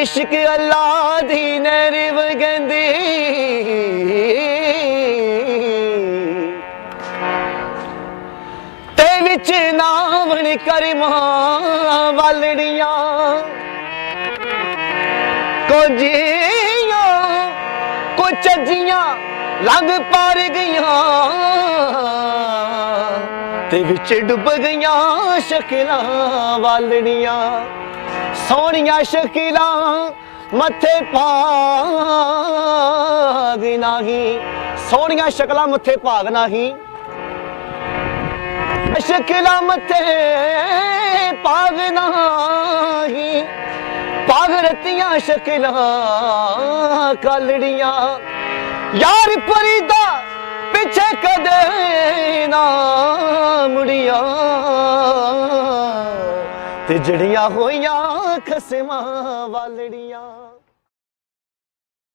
इश्क अल्लाह दी नहर वगंदी ते विच नावण करमां वालड़ियां कोजियां को चजियां लंघ पार गईयां ते विच डुब गईयां शक्लां वालड़ियां सोहणियां शकीलां मथे भाग नाही सोहणियां शक्लां मथे भाग नाही शकीलां मथे भाग नाही भाग रतियां शकीलां कालड़ियां यार फरीदा पिछे कदे ना मुड़िया ते जड़ियां होइयां खसमां वालड़ियां।